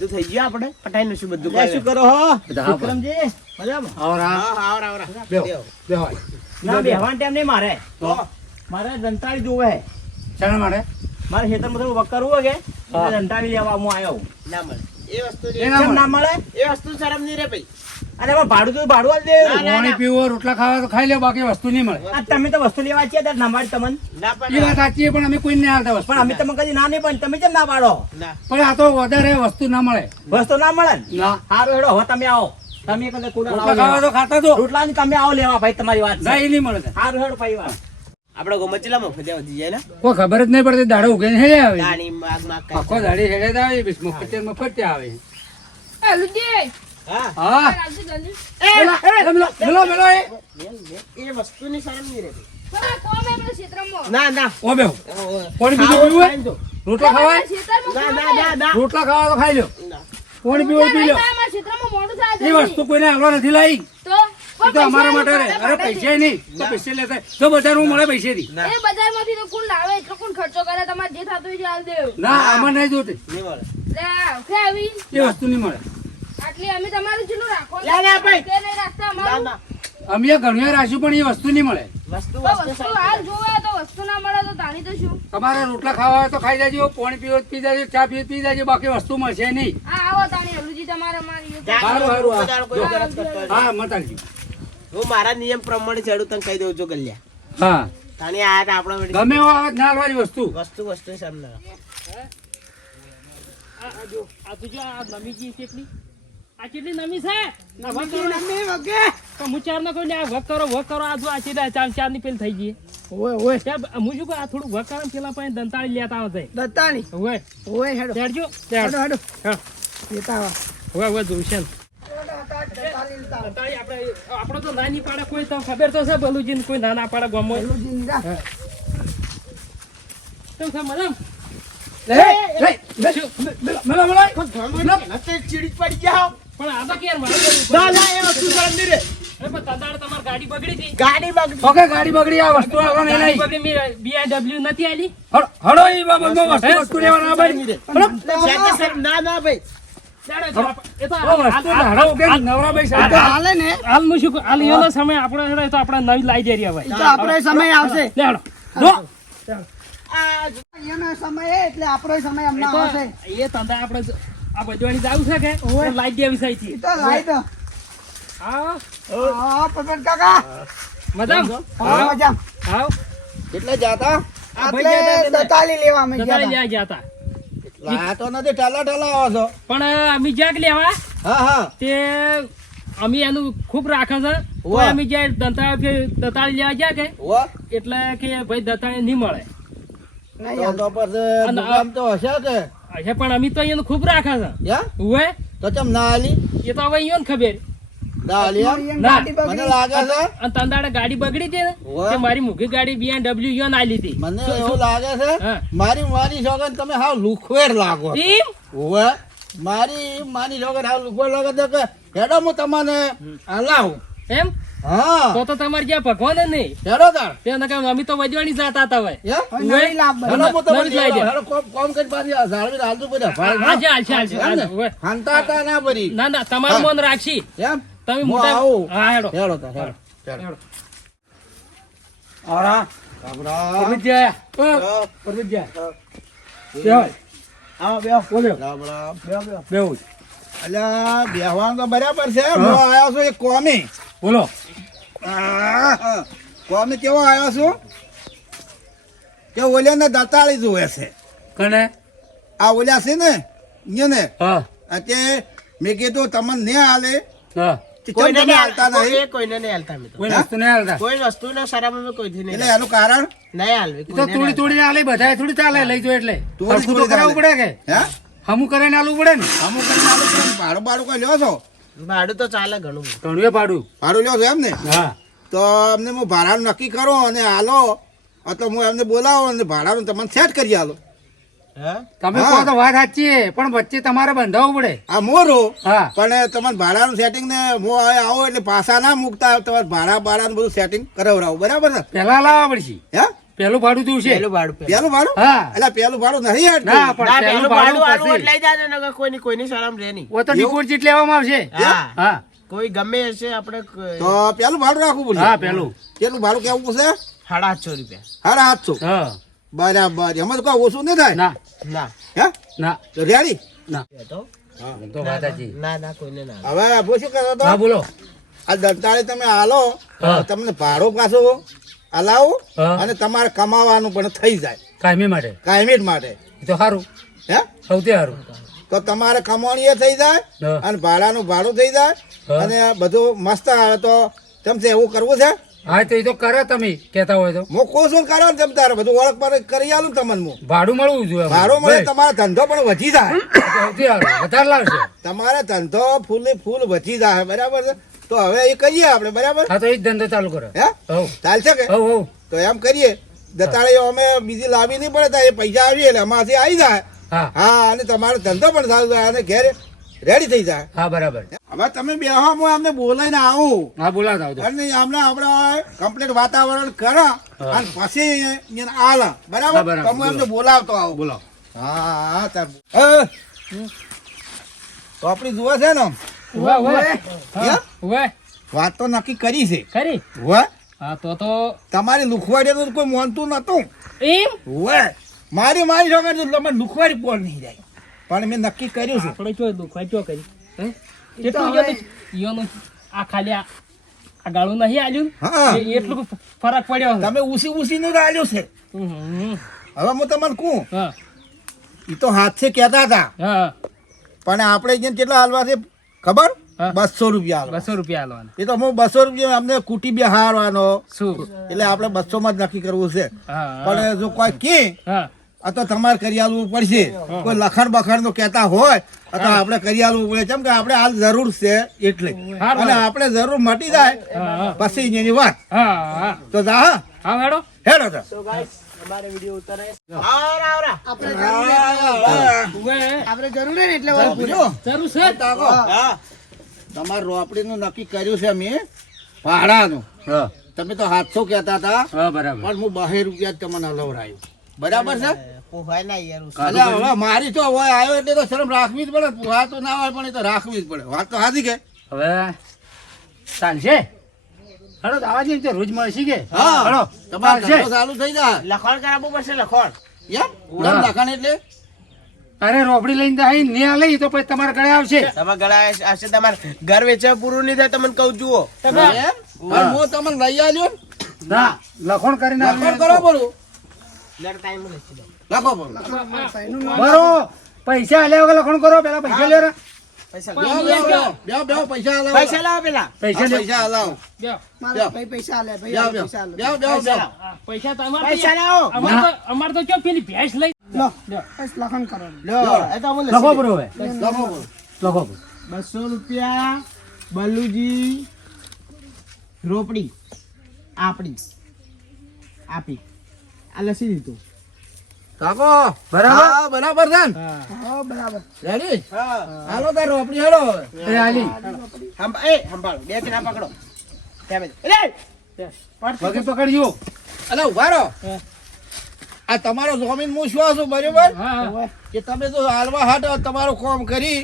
બધું થઈ ગયું આપણે? પટાઈ લઈશું બધું લે, શું કરો હો? વિક્રમજી મજામાં? આવરા હા હા આવરા આવરા બેહો. બેહો. બેહો. ના બેહવાનો ટાઈમ નહીં મારે. મારે દંતાળી જોવે શાના મારે મારે ખેતરમાં થોડું વક કરવું હોય કે? દંતાળી લેવા હું આવ્યો ના મળે. એ વસ્તુ ના મળે. ના મળે? એ વસ્તુ શરમ નહીં રે ભાઈ. અરે એમાં ભાડું તો ભાડું આલ દે પાણી પીવો રોટલા ખાવા તો ખાઈ લે બાકી વસ્તુ નહીં મળે. આ તમે તો વસ્તુ લેવા છીએ ત્યારે ના પાડી તમને એ વાત સાચી પણ અમે કોઈ નહીં આવતા વસ્તુ પણ અમે તમે કદી ના નહીં પણ તમે કેમ ના પાડો? પણ આ તો વધારે વસ્તુ ના મળે. વસ્તુ ના મળે ને? સારું હેડો હવે તમે આવો. તમે કુડા રોટલા ખાવા તો ખાતા તો. રોટલા ની તમે આવો લેવા ભાઈ તમારી વાત ના એ નહીં મળે સારું હેડો ભાઈ વાત. આપડે ગોમત ચેલા મફત વધી જાય ને કોઈ ખબર જ નહીં પડતી દાડો ઉગે હેડે આવે. દાણી માગ માગ કાંઈ. આખો દાડી હેડે આવે બિસ મફત મફત ત્યાં આવે. એ લુજી! હા. હા રાજુ જલ્દી મેલો, મેલો, મેલો, મેલો એ. એ વસ્તુની શરમ નહીં રે ભાઈ. પણ આ કોમ એમના ક્ષેત્રમાં ના ના. ઓ બેહો. ઓહો. પાણી બીજું ખાવું પીવું હોય? ખાઈને તો. રોટલા ખવાય? ક્ષેત્રમાં ના ના ના ના. રોટલા ખાવા તો ખાઈ લો. ના. પાણી પી લો? અમારા ક્ષેત્રમાં મોડું થાય એ વસ્તુ કોઈને હાલવા નથી લાવી તો અમારા માટે રે. અરે પૈસા નહીં. તો પૈસા લેતા તો બજારમાં મળે પૈસા થી. એ બજારમાંથી તો કોણ લાવે? એટલો કોણ ખર્ચો કરે? તમારે જે થતું હોય એ હાલ દેવ. ના આમાં નહીં જોતી. નહીં મળે. એ વસ્તુ નહીં મળે. આટલી અમે તમારું જેટલું રાખો ના, ના, ભાઈ. કે નહીં રાખતા અમારું. અમે ઘણું રાખ્યું પણ એ વસ્તુ નહીં મળે. વસ્તુ વસ્તુ વસ્તુ હાલ જોવે તો વસ્તુ ના મળે તો તાણી તો શું? તમારે રોટલા ખાવા હોય તો ખાઈ જાજો પાણી પીવો પી જાજો ચા પી પી જાજો બાકી વસ્તુ મળશે નહીં. આ આવો તાણી હલુજી તમારે મારી સારું, સારું, હા. મતાલજી હું મારા નિયમ પ્રમાણે ચડું તને કહી દઉં છું કલ્યા હા. તાણી આ હતા ગમે એવો ના વસ્તુ. વસ્તુ વસ્તુ શરમ આ જો આ તો જો આ નમી કેટલી આ કેટલી નમી છે? આ વગ કરો તો હું ચાર ના કોઈ આ વગ કરો વગ કરો આ જો આ ચીડા ચાર ચારની પેલ થઈ ગઈ. ઓય ઓય. ત્યાં હું શું આ થોડું વગ કરો પેલા પાસે દંતાળી લેતા આવશે દત્તાણી હવે ઓય. હેડો. લેતા આવા. દંતાળી આપણે આપણે તો નાની પાડે કોઈ તો ખબર તો છે બલુજી કોઈ નાના પાડે ગમો. લે, લે, મેલો, મેલો. ચીડી પડી જાઓ પણ આ તો પડે? ના ના એ વસ્તુ શરમ રે. અરે પણ તંદાળ તમારી ગાડી બગડી ગાડી બગડી. ઓકે ગાડી બગડી આ વસ્તુ આવવાની નહીં. બગડી નથી આલી? હળો, હળો એ બાબતમાં વસ્તુ વસ્તુ લેવાના ભાઈ. ના ના ભાઈ. એનો સમય આપણો હેડો એ તો આપણે નવી લાઈ જઈ રહ્યા ભાઈ. તો સમય આવશે. લે હેડો. જો, આ એનો સમય એટલે આપણો એ તંદા આપણે જ- આ ભજવાણી જાવું છે કે? લાઈટ લાઈ દેવી છે તો લાઈટ હા? હા પપન કાકા. મજામ? હા. મજામ. હા. કેટલા જાતા? આપણે દતાલી લેવા અમે દતાળી ગયા હતા. લા તો નથી ટાલા ટાલા આવો છો. પણ અમે જ્યાં લેવા હા હા. તે અમે એનું ખૂબ રાખે છે. અમે જ્યાં દંતા દતાળી લેવા ગયા કે? એટલે કે ભાઈ દતાળી નહીં મળે. નહીં તો પછી દુકાન તો હશે કે? હશે પણ અમે તો અહીંયા ખૂબ રાખા છે. યા? ઉવે? તો ચમ ના આલી એ તો હવે અહીંયા ખબર. ગાડી બગડી. છે. તંદાડે ગાડી બગડી હતી ને વાહ. મારી મુખી ગાડી BMW યોન આલી હતી. મને એવું લાગે છે મારી મારી સોગન તમે હાવ લુખવેર લાગો? ઓવે મારી માની સોગન હાવ લુખવેર લાગે છે કે હેડો હું તમને હલાવું. એમ? હા તો તો તમારે જ્યાં ભગવાન જ નહીં હેડો તાર તેને કામ અમે તો વજવાની જાત આતા હોય યા? હવે હેડો હું તમને નવી જ હેડો કોમ કોમ કરી પાછી ઝાડવી હાજે હાલશે હાલશે એમ ને? હવે. હાંતા હતા ના ભરી ના ના તમારું મન રાખી એમ તમે મોટા હા હેડો હેડો તાર હેડો હેડો. પરબીતજી. ઓ, હા. પરબીતજી. બેહો. આવો બેહો. બોલ્યો રામ રામ. બેહો, બેહો. બેહો. અલ્યા બેહવાનું તો બરાબર છે હું આવ્યો છું એક કોમી. બોલો. કોમી કેવો આવ્યો છું? કે ઓલિયાને દતાળી જોવે છે. કને? આ ઓલિયા છે ને ને હા. તે મેં કીધું તમને નહીં હાલે. હાલતા નહીં? કોઈને નહીં હાલતા કોઈ વસ્તુ નહીં હાલતા? કોઈ નહીં એટલે એનું કારણ? નહીં હાલવી, તો થોડી થોડી આલી બધાય થોડી ચાલે લઈ જો એટલે. થોડી પડે કે? હે? હમું કરીને આલવું પડે ને? અમુક કરીને આલુ પડે ને? ભાડું ભાડું કઈ લ્યો છો? ભાડું તો ચાલે ઘણું. ઘણું એ પાડું ભાડું લ્યો છો એમ ને? હા. તો અમને હું ભાડાનું નક્કી કરો અને હાલો તો હું એમને બોલાવો અને ભાડાનું તમને સેટ કરી આલો. હે? તમે હા. કહો તો વાત સાચી છે, પણ વચ્ચે તમારે બંધાવવું પડે. આ મોરો? હા. પણ તમારે ભાડાનું સેટિંગ ને હું હવે આવો એટલે પાછા ના મૂકતા તમારે ભાડા ભાડાનું બધું સેટિંગ કરાવડાવું. બરાબર ને? પેલા લાવવા પડશે. હે? પેલું ભાડું તું છે? પેલું ભાડું પેલું. ભાડું? હા. એટલે પેલું ભાડું નહીં હેડતું. ના પણ પેલું ભાડું આલું એટલે જાજો નકર કોઈની કોઈની શરમ રહે નહીં. ઓ તો ડિપોઝિટ લેવામાં આવશે? હા. હા. કોઈ ગમે હશે આપણે તો પેલું ભાડું રાખવું પડશે હા પેલું. કેટલું ભાડું કેવું પૂછે સાડા આઠસો રૂપિયા. સાડા આઠસો? હા. બરાબર. એમાં તો કોઈ ઓછું નહીં થાય? ના. ના. હે? ના. તો રેડી? ના. તો? તો વાત ના ના કોઈને ના હવે શું કરો હા બોલો. આ દંતાળે તમે હાલો. તમને ભાડો પાછું. હલાવો અને તમારે કમાવાનું પણ થઈ જાય. કાયમી માટે. કાયમી માટે. તો સારું હે? સૌથી સારું તો તમારે કમાણી થઈ જાય અને ભાડાનું ભાડું થઈ જાય અને બધું મસ્ત આવે તો તેમ છે એવું કરવું છે? હા તો એ તો કરે તમે કેતા હોય તો. હું કહું છું કરો ને તારે બધું ઓળખ પર કરી આલું તમને હું. ભાડું મળવું જોઈએ ભાડું મળે તમારો ધંધો પણ વધી જાય. વધારે લાવશે. તમારે ધંધો ફૂલે ફૂલ વધી જાય બરાબર છે? તો હવે એ કરીએ આપણે બરાબર? હા તો એ જ ધંધો ચાલુ કરો. હે? હવ. ચાલશે કે? હવ હવ. તો એમ કરીએ. દતાળે અમે બીજી લાવી નહીં પડે તો એ પૈસા આવી એટલે અમારથી આવી જાય. હા. હા અને તમારો ધંધો પણ સારો થાય અને ઘેર રેડી થઈ જાય. હા બરાબર. હવે તમે બેહો હું અમને બોલાઈને આવું. હા બોલાવતા આવજો. અને અમને આપણે કમ્પ્લીટ વાતાવરણ કરો અને પછી આલ બરાબર? તમે અમને બોલાવતો આવો. બોલો. હા હા તાર તો આપણી જુઓ છે ને. વાત તો નક્કી કરી છે. ખરી હોય હા તો તો તમારી લુખવાડીનું કોઈ માનતું નતું એમ? હોય મારી મારી જોગર તો તમે લુખવાડી કોણ નહીં જાય. પણ મેં નક્કી કર્યું છે. આપણે ચો દુખાય જો કરી. હે? કેટલું ઈયોનું આ ખાલી આ ગાળું નહીં આલ્યું હા. એટલું ફરક પડ્યો તમે ઉસી ઉસીનું રાલ્યું છે. હવે હું તમને કહું. હા. એ તો હાથથી કહેતા હતા. હા. પણ આપણે જેમ કેટલા હાલવા છે ખબર? બસો રૂપિયા બસો રૂપિયા આલવાના. એ તો હું બસો રૂપિયા અમને કુટી બે હારવાનો શું? એટલે આપણે બસો માં જ નક્કી કરવું છે. પણ જો કોઈ કે હા. આ તો તમારે કરી આલવું પડશે. કોઈ લખણ બખણ નો કહેતા હોય તો આપણે કરી આલવું પડે. કેમ કે આપણે હાલ જરૂર છે એટલે. અને આપણે જરૂર મટી જાય. પછી એની વાત. તો જા હા. હા હેડો. હેડો તો તો ગાઈસ અમારે વિડિયો ઉતારે આવરા આવરા ઉવે. જો, જરૂર છે. તાકો. હા. તમારે રોપડીનું નક્કી કર્યું છે અમે ભાડાનું. તમે તો સાતસો કહેતા હતા. પણ હું બહાર રૂપિયા તમને લવડાયું બરાબર છે? પોહાય ના યાર એટલે હવે મારી તો હવે આવ્યો એટલે તો શરમ રાખવી જ પડે. પુહા તો ના હોય પણ એ તો રાખવી જ પડે. વાત તો સાચી કે? હવે ચાલશે? હલો તો આવા જઈએ રોજ મળે શીખે? હા. હલો તમારે ધંધો ચાલુ થઈ જાય. લખણ કરાવવું પડશે લખણ. એમ? ઉડાન લખણ એટલે? અરે રોપડી લઈને જાય ને લઈ તો પછી તમારા ગળે આવશે. તમારા ગળે આવશે તમારે ઘર વેચવા પૂરું નહીં થાય તમને કહું જુઓ. તમે? એમ? હું તમને લઈ આવ્યો ના લખણ કરીને લખાણ કરો બોલું. લખી બોલો. બરો પૈસા આલ્યા વગર લખણ કરો પેલા પૈસા લેરા પૈસા લાવો પેલા. પૈસા પૈસા. લાવો. પૈસા પૈસા લાવો. અમાર તો અમાર પેલી ભેંસ લઈ લખો બરો લખો લખો બસો રૂપિયા બલુજી રોપડી આપડી. આપી. આ લસી દીધું કાકો. બરાબર હા, બરાબર છે હા હા. રેડી? હાલો તાર રોપડી હેડો. એ આલી હમ એ સંભાળો બે જણા પકડો ત્યાં બેસો. એલે! વગી પકડજો અલા, ઊભા રહો. હા. આ તમારો જમીન હું શું છું બરોબર? કે તમે તો હાલવા હાટ તમારું કામ કરી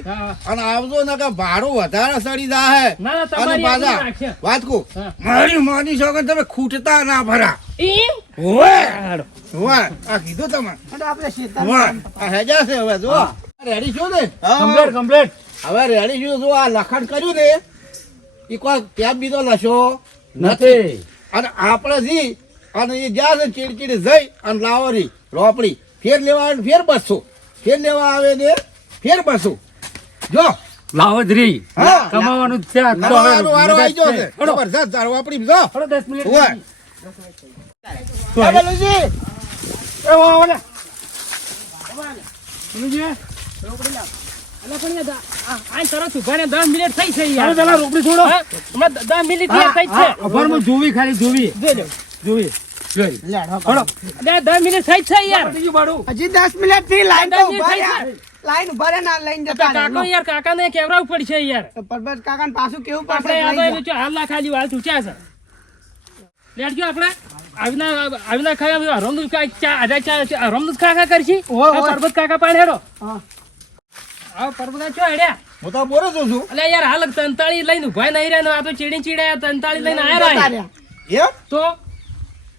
અને આવજો ને કે ભાડું વધારે સડી જાય ના ના અને તમારી પાછા વાત કહું મારી માની છો તમે ખૂટતા ના ભરા. હોય હોય આ કીધું તમે. આપણે આ હેજા છે હવે જો રેડી છો ને? Complete complete. હવે રેડી છું જો આ લખાણ કર્યું ને એ કોઈ કેબ બીજો લશો નથી. અને આપણે જી અને એ જ્યાં છે ચીડચીડ જઈ અને લાવોરી રોપડી ફેર લેવા આવે ફેર બસો. ફેર લેવા આવે ને ફેર બસો. જો. લાવજરી કમાવાનું છે વારો આવી ગયો જબરજસ્ત દારૂ વાપરી જો. હળો, દસ મિનિટ હોય. તો એ બલુજી. એ ઓ, ઓલે. સમજ્યા? અલા પણ આ- આ તરત ઊભા ને દસ મિનિટ થઈ છે. યાર પેલા છોડો હમણાં મિનિટ થઈ હા, છે જોવી ખાલી જોવી. જોઈ જોવી. દસ મિનિટ થઈ છે યાર. હજી દસ મિનિટથી લાઈન તો મિનિટ ઊભા થઈ રહ્યા. છે. લાઈન ઊભા રહ્યા ના લઈને જતા કાકો યાર કાકાને કેવડાવવું પડશે યાર? પરબત કાકા પાછું કેવું પડશે હાલ ના ખાલી છે. આપણે? આવીના આવીના ખાય ચા કાકા કરશી. પરબત કાકા પાડે હેરો હા. પરબત ચો હેડ્યા? હું તો બોલું છું છું. અલે યાર હાલ તંતાળી લઈને ભાઈ નહીં રહ્યા આ તો ચીડી ચીડ્યા તંતાળી લઈને આયા રહ્યા. તો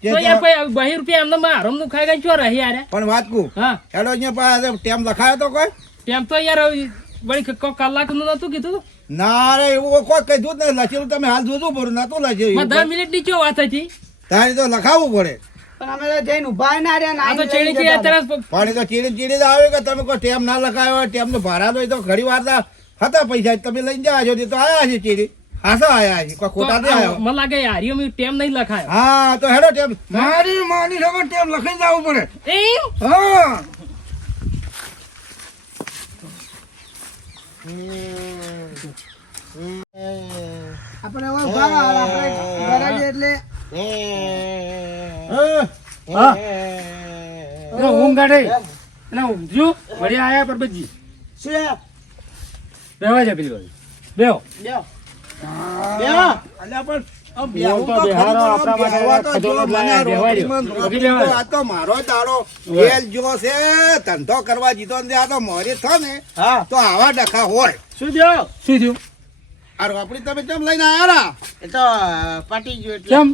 બહી રૂપિયા એમને માં હરમદૂત ખાઈ ગઈ ચો રહી યાર? પણ વાત કુ હા. હેડો અહીંયા પાસે ટેમ લખાયો તો કોઈ? ટેમ તો યાર વળી કલાકનું નતું કીધું ના રે એવું કોઈ કીધું જ નહીં લખેલું તમે હાલ જોજો ભરું નતું લખ્યું દસ મિનિટની ચો વાત હતી? તારે તો લખાવવું પડે. પણ અમે તો જઈને ના રહ્યા ને તો ચીડી ચીડી જતા અત્યારે તો ચીડી ચીડી જ આવે કે તમે કોઈ ટેમ ના લખાયો હોય ટેમનો ભાડા હોય તો ઘડી વાર ના હતા પૈસા તમે લઈને જાઓ છો તો આયા છે ચીડી. હાસા આયા છે કોઈ ખોટા મને લાગે મેં ટેમ નહીં લખાયો. હા તો હેડો ટેમ. મારી માની ખબર ટેમ લખી જવું પડે. એમ? હા. આપણે હવે ઊભા આપણે ઘરે એટલે. હા. એનો ઊંઘ કાઢે. એનો ઊંઘ્યું વળી આયા પરબતજી. શું? બેવા છે પેલી વાળી બેહો. બેહો. બેહો. અલ્યા પણ આ બેહો બેહવું તો તો બેહારો, ખરું, આપણા માટે બેહવા તો ખજો જો લાયા, મને આ બેહવા દ્યો. રોટલીમાં રોટલી રોટલી લેવા તો આ તો મારો દાડો વેલ જો છે ધંધો કરવા જીતો ને આ તો મોરી થો ને તો આવા ડખા હોય. શું થયો? શું થયું? આ રોપડી તમે કેમ લઈને આયા એ તો પાટી ગયું એટલે. કેમ?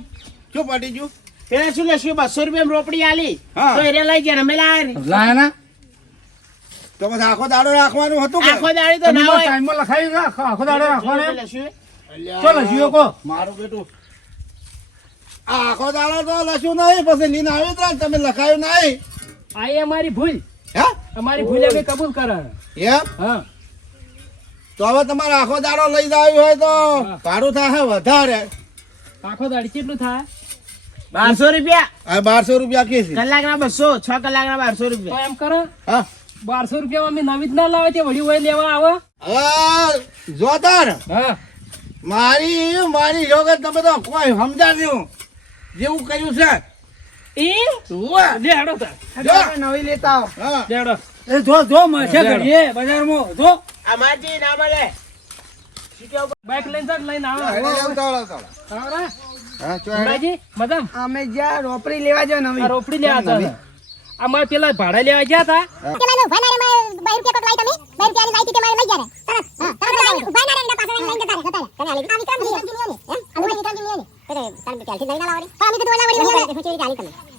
શું પટી ગયું? પેલા શું બસો રૂપિયા રોપડી આલી. તો લઈ ગયા ને અમે લાયા ના? તો પછી આખો દાડો રાખવાનું હતું આખો દાડી તો ના હોય. ટાઈમમાં લખાઈ આખો દાડો રાખવાનો લેશું. જીઓ કો મારું બેટું. આખો દાડો તો લખ્યું નહીં પછી લીન આવી ત્રણ તમે લખાયું નહીં. આ એ અમારી ભૂલ. હે? અમારી ભૂલ અમે કબૂલ કરે હે હા. તો હવે તમારે આખો દાડો લઈ જાવી હોય તો ભાડું થાય વધારે. આખો દાડી કેટલું થાય બારસો રૂપિયા. હા બારસો રૂપિયા કે કલાક કલાકના બસો છ કલાકના બારસો રૂપિયા. એમ કરો. હા. બારસો રૂપિયા અમે નવી જ ના લાવે તે વળી હોય લેવા આવે. હવે જો તાર હા. મારી મારી જોગત તમે તો કોઈ સમજાવ્યું? જેવું કર્યું છે. એમ ઉવ્વ. લે હેડો તાર નવી લેતા આવો. હા. લે એ જો જો મળશે ઘડીએ બજારમાં જો. અમારથી ના મળે. બાઈક લઈને જાક લઈને આવે. હેડે જાવ તાવડા તાવડા. આવરા? હા, ચો હેડે. અમે જ્યાં રોપડી લેવા જાવ નવી. રોપડી લેવા હતા અમારે પેલા ભાડા લેવા ગયા હતા પેલા નો ભાઈ મારે બાય રૂપિયા કોક લાઈ તમે? બાય રૂપિયા ની લાઈ તે મારે લઈ ગયા તરત હા તરત ભાઈ મારે એના પાસે લઈને જતા રહે જતા રહે. કને આલી આ વિક્રમ જી ની એમ? આ વિક્રમ જી ની તો તાર કે લાવડી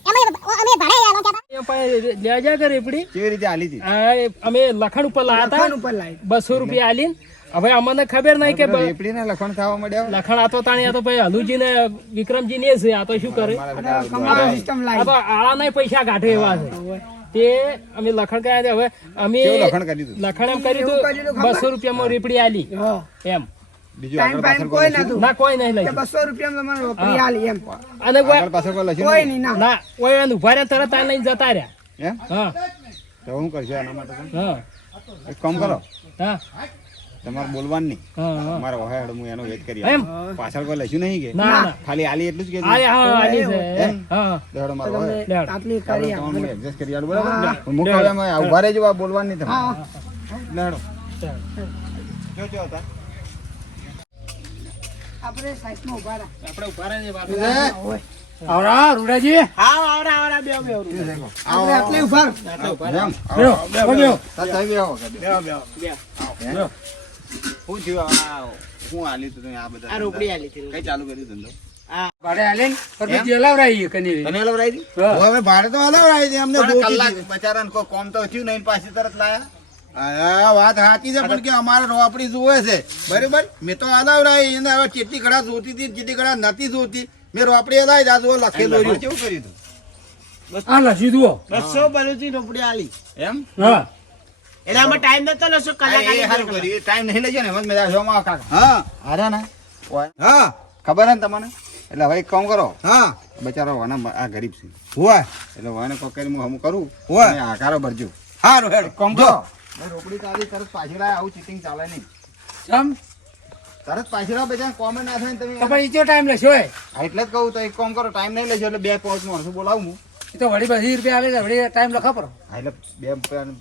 અમે હું તમે અમે ભાડે પાસે લેવા ગયા કરે કેવી રીતે હતી? અમે લખણ ઉપર લાયા લખાણ હતા. ઉપર બસો રૂપિયા આલીને. હવે અમને ખબર નહીં કે રેપડીને લખણ ખાવા મળ્યા લખણ આ તો તાણી આ તો ભાઈ હલુજી ને વિક્રમજી ને છે આ તો શું કરે? સિસ્ટમ આ તો આળા નહીં પૈસા કાઢે એવા છે. તે અમે લખણ કર્યા હવે અમે લખણ એમ કર્યું દીધું હતું બસો રૂપિયામાં રેપડી આલી. એમ. બીજું ટાઈમ પાઈમ કોઈ નતું ના કોઈ નહીં કે લઈ બસો રૂપિયા માં રેપડી આલી એમ. તરત આ લઈને જતા રહ્યા. હા. કામ કરો. હા. તમારે બોલવાનું નહીં. મારા વહાય હેડ હું એનો વેટ કરી એમ? પાછળ કોઈ લઈશું નહીં કે? ના ના. ખાલી આલી એટલું જ કે આ હા આલી છે. હા. દેડો મારો. આટલી કરી તમારું એડજસ્ટ કરી આલું, બરાબર? એમ ઊભા રહેજો આ બોલવાનું નહીં હા. તમારે લેડો જો જો હતા. આપણે સાઈડમાં ઊભા રહ્યા આપણે ઊભા રહીને વાત આવરા રૂડાજી. હા આવરા આવડા બેહો બેહો આપણે આટલે ઊભા રહો. બેહો બેહો. બેહો તાર સાહેબ બેહો વખત. એમ? શું થયું આ શું આલી તું આ બધા આ રોપડી આલી હતી કઈ ચાલુ કર્યું ધંધો ભાડે આલીને પરબતજી હલાવરાઈએ કની તને લવડાવી દી? હવે ભાડે તો હલાવડાવી દી, અમને કલાક બચારાને કોઈ કોમ તો થયું નહીં પાછી તરત લાયા? વાત સાચી છે પણ કે અમારે રોપડી જોવે છે. બરોબર? મેં તો હલાવડાવી એને હવે ચેટી ઘડા જોતી હતી ચેટી ઘડા નથી જોતી. મેં રોપડી હલાવી દાદુ લખેલું રહ્યું. કેવું કર્યું તું? આ લસી જુઓ. બસો બલુથી રોપડી આલી. એમ? હા. એટલે આમાં ટાઈમ નતો લસો કલાક એ હારું કલાક. ટાઈમ નહીં લેજો ને એમ જ મેં જો માં કાકા. હા. અરે ના? હા. ખબર હે ને તમને? એટલે હવે એક કામ કરો. હા. બચારો વાના આ ગરીબ છે. હોય. એટલે વાને કોઈ કરી હું હમ કરું હોય. આકારો ભરજો. હારું હેડ. કામ કરો. રોકડી તારી તરત પાછી લાય આવું ચીટિંગ ચાલે નહીં. ચમ? તરત પાછી લાવ બધા કોમે ના થાય ને તમે. પછી ઈચો ટાઈમ લેશો એટલે જ કહું તો એક કામ કરો ટાઈમ નહીં લેજો એટલે બે પાંચ માણસો બોલાવું હું. એ તો વળી બધી રૂપિયા આવે છે વળી ટાઈમ લખા પડો એટલે બે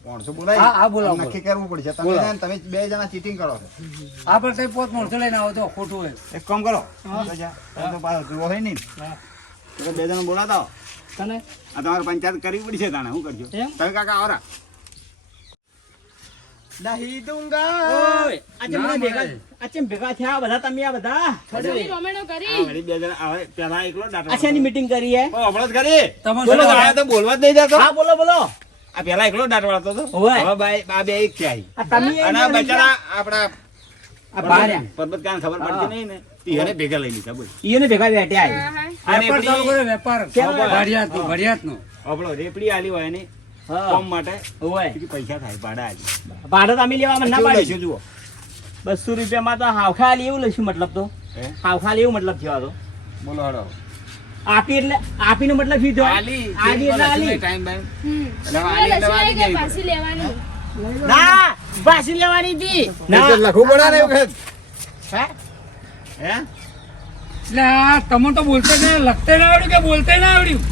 માણસો હા, બોલાવી હા, બોલાવો, નક્કી કરવું પડશે. તમે તમે બે જણા ચીટિંગ કરો છો. આ પણ તમે પોત માણસો લઈને આવો તો ખોટું હોય. એક કામ કરો. તો તમે પાછો હોય નહીં. બે જણ બોલાતા તને? આ તમારે પંચાયત કરવી પડશે તાણે. શું કરજો? તમે કાકા આવરા. નહીં દુંગા. ઓય, આ ચેમ ભેગા આજે ભેગા થયા બધા તમે આ બધા? થોડી રોમેડો કરી. વળી બે જણા આવે પેલા એકલો દાંત આશાની મીટિંગ કરી હે? ઓ, હમણાં જ કરી. તમે બોલો શું આ તો બોલવા જ નહીં જતો હા બોલો બોલો. આ પેલા એકલો ડાટ વાળતો તો હવે ભાઈ આ બે એક છે. આ તમે અને બચારા આપડા આ બાર્યા પરબત કાન ખબર પડતી નહીં ને? તીહરે ભેગા લઈ લીધા બોલ. ઈને ભેગા બેઠ્યા. આ વેપાર ચાલુ રેપડી કર્યો, વેપાર. નો ભડિયાતનો, ભડિયાતનો. આપણો રેપડી આલી હોય ને કોમ માટે ઓય. પૈસા થાય? ભાડા ભાડો તમે લેવા ના પાડી. જુઓ. બસો રૂપિયામાં તો હાવખા આલી એવું લઈશું મતલબ તો? હાવખા એવું મતલબ થયો તો. બોલો હડો આપી એટલે આપીનો મતલબ શું થયો? આલી આલી એટલે આલી. ટાઈમ બાઈમ પાછી લેવાની? ના પાછી લેવાની હતી ના લખવું પડે ને એવું હે? હે? એટલે આ તમને તો બોલતે ના લખતે ના આવડ્યું કે બોલતે ના આવડ્યું?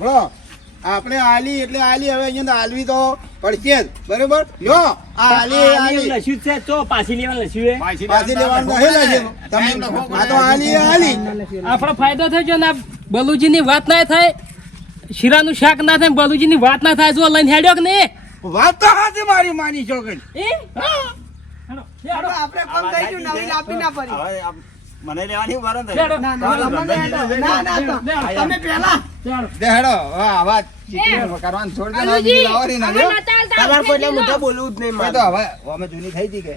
જ. આપણે આલી એટલે આલી હવે અહીંયા આલવી તો પડશે જ. બરોબર? લ્યો. આ આલી આલી લસ્યું છે. તો પાછી લેવાનું લસ્યું પાછી પાછી લેવાનું તમે આ તો આલી આલી. આપણો ફાયદો થઈ ગયો ને? બલુજી ની વાત ના થાય? શીરાનું શાક ના થાય બલુજીની વાત ના થાય જો લઈને હેડ્યો કે નહીં? વાત તો હાથે મારી માની છો કે. હેડો, કોણ આપણે આ નવીન આપી. હવે મને લેવાની તમે. ના, ના, હવે આવા કરવાનું છોડ દે ને, હવે ના અમે તમારે આપણે બોલવું જ નહીં તો હવે અમે જૂની થઈ ગઈ કે.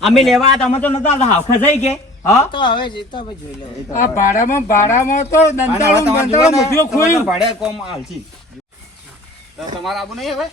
અમે લેવા આવ્યા તમે તો નતા આવતા હાવખા જઈ કે. હા? તો હવે જીતાભાઈ જોઈ લે. આ ભાડામાં ભાડામાં તો ભાડે કોમ આલથી તો હવે?